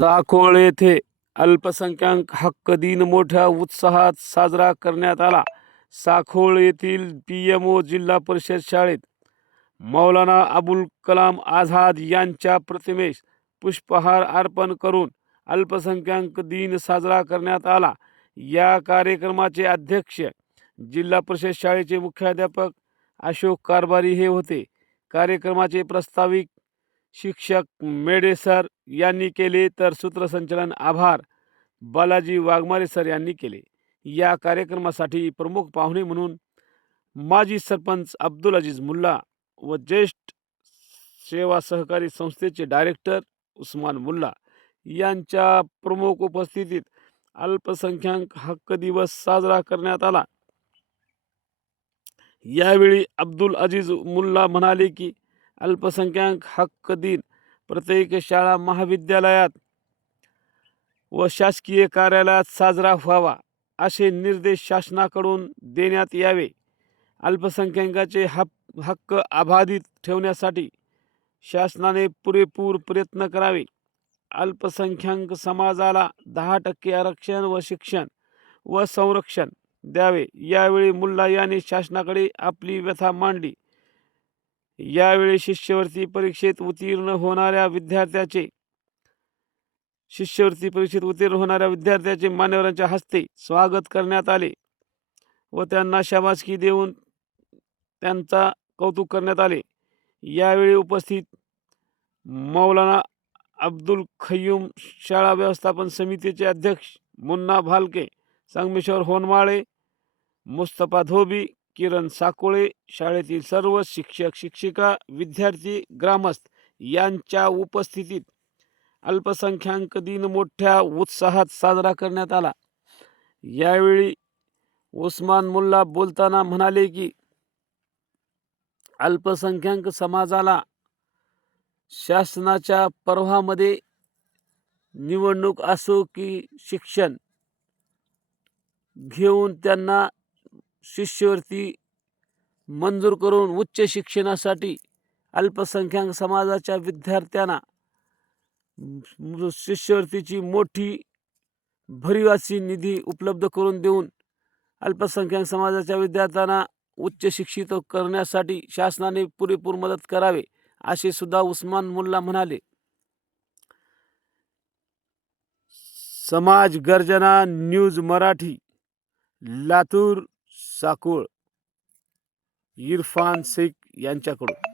चाकोळ येथे अल्पसंख्याक हक्क दिन मोठ्या उत्साहात साजरा करण्यात आला. साखोळ येथील पी एम ओ जिल्हा परिषद शाळेत मौलाना अबुल कलाम आझाद यांच्या प्रतिमेस पुष्पहार अर्पण करून अल्पसंख्याक दिन साजरा करण्यात आला. या कार्यक्रमाचे अध्यक्ष जिल्हा परिषद शाळेचे मुख्याध्यापक अशोक कारभारी हे होते. कार्यक्रमाचे प्रस्ताविक शिक्षक मेडे सर यांनी केले तर सूत्रसंचलन आभार. बालाजी वाघमारे सर यांनी केले. या कार्यक्रमासाठी प्रमुख पाहुणे म्हणून माजी सरपंच अब्दुल अजीज मुल्ला व ज्येष्ठ सेवा सहकारी संस्थेचे डायरेक्टर उस्मान मुल्ला यांच्या प्रमुख उपस्थितीत अल्पसंख्याक हक्क दिवस साजरा करण्यात आला. यावेळी अब्दुल अजीज मुल्ला म्हणाले की अल्पसंख्याक हक्क दिन प्रत्येक शाळा महाविद्यालयात व शासकीय कार्यालयात साजरा व्हावा असे निर्देश शासनाकडून देण्यात यावे. अल्पसंख्याकाचे हप हक्क अबाधित ठेवण्यासाठी शासनाने पुरेपूर प्रयत्न करावे. अल्पसंख्याक समाजाला दहा टक्के आरक्षण व शिक्षण व संरक्षण द्यावे. यावेळी मुल्ला यांनी शासनाकडे आपली व्यथा मांडली. यावेळी शिष्यवृत्ती परीक्षेत उत्तीर्ण होणाऱ्या विद्यार्थ्याचे शिष्यवृत्ती परीक्षेत उत्तीर्ण होणाऱ्या विद्यार्थ्याचे मान्यवरांच्या हस्ते स्वागत करण्यात आले व त्यांना शाबासकी देऊन त्यांचा कौतुक करण्यात आले. यावेळी उपस्थित मौलाना अब्दुल खय्यूम शाळा व्यवस्थापन समितीचे अध्यक्ष मुन्ना भालके संगमेश्वर होनमाळे मुस्तफा धोबी किरण साकोळे शाळेतील सर्व शिक्षक शिक्षिका विद्यार्थी ग्रामस्थ यांच्या उपस्थितीत अल्पसंख्याक दिन मोठ्या उत्साहात साजरा करण्यात आला. यावेळी उस्मान मुल्ला बोलताना म्हणाले की अल्पसंख्याक समाजाला शासनाच्या प्रवाहामध्ये निवडणूक असो की शिक्षण घेऊन त्यांना शिष्यवृत्ती मंजूर करून उच्च शिक्षणासाठी अल्पसंख्याक समाजाच्या विद्यार्थ्यांना शिष्यवृत्तीची मोठी भरीव निधी उपलब्ध करून देऊन अल्पसंख्याक समाजाच्या विद्यार्थ्यांना उच्च शिक्षित करण्यासाठी शासनाने पुरेपूर मदत करावे. असे सुद्धा उस्मान मुल्ला म्हणाले समाज गर्जना न्यूज मराठी लातूर साकोळ इरफान शेख यांच्याकडून.